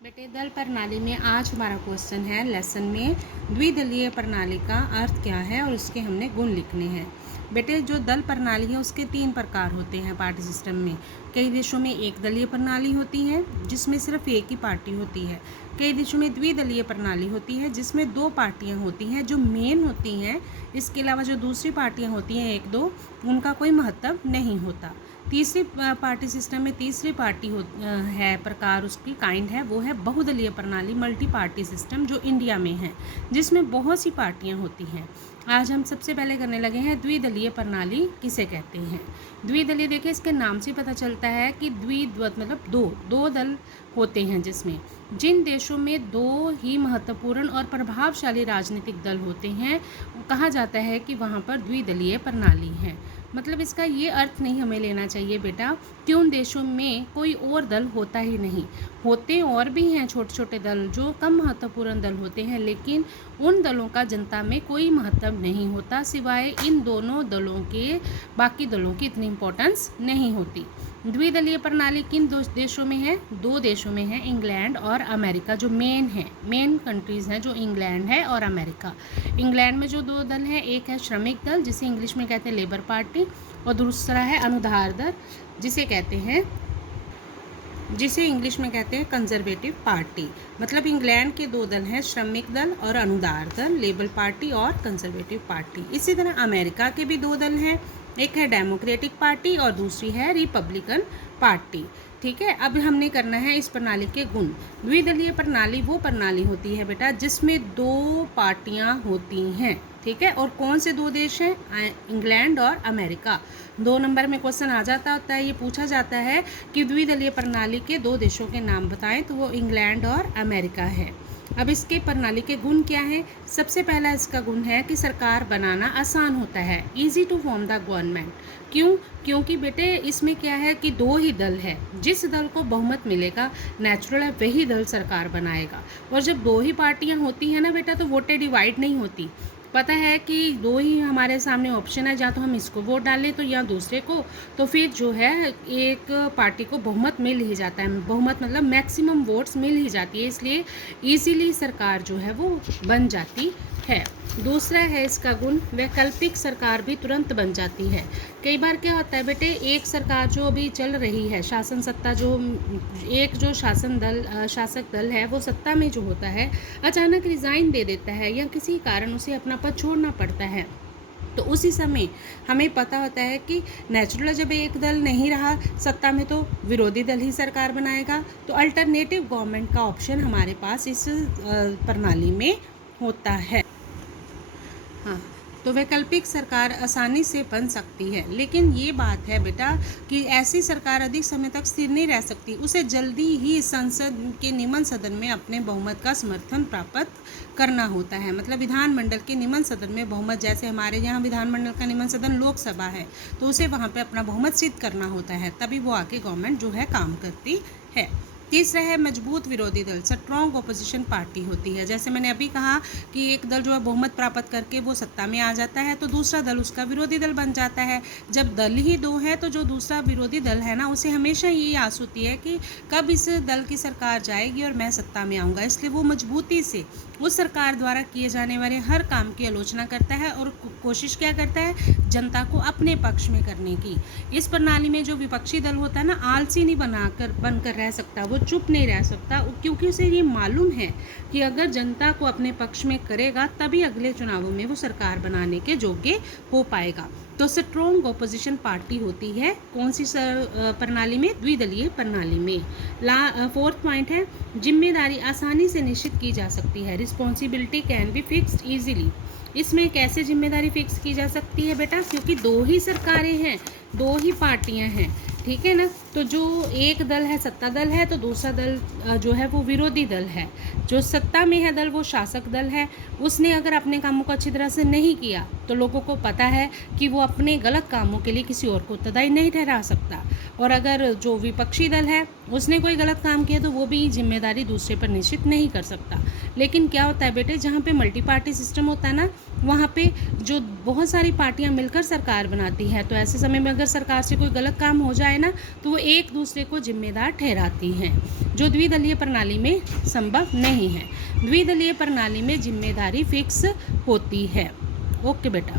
बेटे दल प्रणाली में आज हमारा क्वेश्चन है लेसन में द्विदलीय प्रणाली का अर्थ क्या है और उसके हमने गुण लिखने हैं। बेटे जो दल प्रणाली है उसके 3 प्रकार होते हैं पार्टी सिस्टम में। कई देशों में एक दलीय प्रणाली होती है जिसमें सिर्फ एक ही पार्टी होती है। कई देशों में द्विदलीय प्रणाली होती है जिसमें 2 पार्टियां होती हैं जो मेन होती हैं। इसके अलावा जो दूसरी पार्टियां होती हैं 1-2 उनका कोई महत्व नहीं होता। तीसरी पार्टी सिस्टम में तीसरी पार्टी है प्रकार उसकी काइंड है वो है बहुदलीय प्रणाली मल्टी पार्टी सिस्टम जो इंडिया में है जिसमें बहुत सी पार्टियां होती हैं। आज हम सबसे पहले करने लगे हैं द्विदलीय प्रणाली किसे कहते हैं। द्विदलीय देखिए इसके नाम से पता चलता है कि द्विद्वत मतलब दो दल होते हैं जिसमें जिन देशों में 2 ही महत्वपूर्ण और प्रभावशाली राजनीतिक दल होते हैं कहा जाता है कि वहाँ पर द्विदलीय प्रणाली है। मतलब इसका ये अर्थ नहीं हमें लेना चाहिए बेटा कि उन देशों में कोई और दल होता ही नहीं। होते और भी हैं छोटे छोटे दल जो कम महत्वपूर्ण दल होते हैं, लेकिन उन दलों का जनता में कोई महत्व नहीं होता सिवाय इन दोनों दलों के बाकी दलों की इतनी इम्पोर्टेंस नहीं होती। द्विदलीय प्रणाली किन 2 देशों में है? 2 देशों में है, इंग्लैंड और अमेरिका जो मेन कंट्रीज़ हैं जो इंग्लैंड है और अमेरिका। इंग्लैंड में जो 2 दल हैं, एक है श्रमिक दल जिसे इंग्लिश में कहते हैं लेबर पार्टी और दूसरा है अनुदार दल जिसे इंग्लिश में कहते हैं कंजर्वेटिव पार्टी। मतलब इंग्लैंड के 2 दल हैं, श्रमिक दल और अनुदार दल, लेबर पार्टी और कंजर्वेटिव पार्टी। इसी तरह अमेरिका के भी 2 दल हैं, एक है डेमोक्रेटिक पार्टी और दूसरी है रिपब्लिकन पार्टी। ठीक है, अब हमने करना है इस प्रणाली के गुण। द्विदलीय प्रणाली वो प्रणाली होती है बेटा जिसमें 2 पार्टियां होती हैं। ठीक है, और कौन से 2 देश हैं? इंग्लैंड और अमेरिका। 2 नंबर में क्वेश्चन आ जाता होता है, ये पूछा जाता है कि द्विदलीय प्रणाली के 2 देशों के नाम बताएं, तो वो इंग्लैंड और अमेरिका है। अब इसके प्रणाली के गुण क्या हैं? सबसे पहला इसका गुण है कि सरकार बनाना आसान होता है, easy to form the government. क्यों? क्योंकि बेटे इसमें क्या है कि 2 ही दल है, जिस दल को बहुमत मिलेगा नेचुरल है वही दल सरकार बनाएगा। और जब 2 ही पार्टियां होती हैं ना बेटा तो वोटें डिवाइड नहीं होती। पता है कि 2 ही हमारे सामने ऑप्शन है, या तो हम इसको वोट डालें तो या दूसरे को, तो फिर जो है एक पार्टी को बहुमत मिल ही जाता है। बहुमत मतलब मैक्सिमम वोट्स मिल ही जाती है, इसलिए इजीली सरकार जो है वो बन जाती है। दूसरा है इसका गुण वैकल्पिक सरकार भी तुरंत बन जाती है। कई बार क्या होता है बेटे, एक सरकार जो अभी चल रही है शासन सत्ता जो शासक दल है वो सत्ता में जो होता है अचानक रिज़ाइन दे देता है या किसी कारण उसे अपना पद छोड़ना पड़ता है, तो उसी समय हमें पता होता है कि नेचुरल जब एक दल नहीं रहा सत्ता में तो विरोधी दल ही सरकार बनाएगा। तो अल्टरनेटिव गवर्नमेंट का ऑप्शन हमारे पास इस प्रणाली में होता है। हाँ, तो वैकल्पिक सरकार आसानी से बन सकती है, लेकिन ये बात है बेटा कि ऐसी सरकार अधिक समय तक स्थिर नहीं रह सकती। उसे जल्दी ही संसद के निम्न सदन में अपने बहुमत का समर्थन प्राप्त करना होता है। मतलब विधानमंडल के निम्न सदन में बहुमत, जैसे हमारे यहाँ विधानमंडल का निम्न सदन लोकसभा है, तो उसे वहाँ पे अपना बहुमत सिद्ध करना होता है, तभी वो आके गवर्नमेंट जो है काम करती है। तीसरा है मजबूत विरोधी दल, स्ट्रॉन्ग ऑपोजिशन पार्टी होती है। जैसे मैंने अभी कहा कि एक दल जो है बहुमत प्राप्त करके वो सत्ता में आ जाता है तो दूसरा दल उसका विरोधी दल बन जाता है। जब दल ही 2 है तो जो दूसरा विरोधी दल है ना उसे हमेशा ये आस होती है कि कब इस दल की सरकार जाएगी और मैं सत्ता में आऊँगा, इसलिए वो मजबूती से उस सरकार द्वारा किए जाने वाले हर काम की आलोचना करता है और कोशिश क्या करता है, जनता को अपने पक्ष में करने की। इस प्रणाली में जो विपक्षी दल होता है ना आलसी नहीं बनकर रह सकता, वो चुप नहीं रह सकता, क्योंकि उसे ये मालूम है कि अगर जनता को अपने पक्ष में करेगा तभी अगले चुनावों में वो सरकार बनाने के योग्य हो पाएगा। तो स्ट्रॉन्ग ऑपोजिशन पार्टी होती है कौन सी प्रणाली में? द्विदलीय प्रणाली में। 4th पॉइंट है जिम्मेदारी आसानी से निश्चित की जा सकती है, responsibility can be fixed easily. इसमें कैसे जिम्मेदारी फिक्स की जा सकती है बेटा? क्योंकि 2 ही सरकारें हैं, 2 ही पार्टियां हैं, ठीक है ना। तो जो एक दल है सत्ता दल है तो दूसरा दल जो है वो विरोधी दल है। जो सत्ता में है दल वो शासक दल है, उसने अगर अपने कामों को अच्छी तरह से नहीं किया तो लोगों को पता है कि वो अपने गलत कामों के लिए किसी और को उत्तरदायी नहीं ठहरा सकता। और अगर जो विपक्षी दल है उसने कोई गलत काम किया तो वो भी जिम्मेदारी दूसरे पर निश्चित नहीं कर सकता। लेकिन क्या होता है बेटे, जहाँ पे मल्टी पार्टी सिस्टम होता है ना वहाँ पे जो बहुत सारी पार्टियाँ मिलकर सरकार बनाती है, तो ऐसे समय में अगर अगर सरकार से कोई गलत काम हो जाए ना तो वो एक दूसरे को जिम्मेदार ठहराती हैं, जो द्विदलीय प्रणाली में संभव नहीं है। द्विदलीय प्रणाली में जिम्मेदारी फिक्स होती है। ओके बेटा।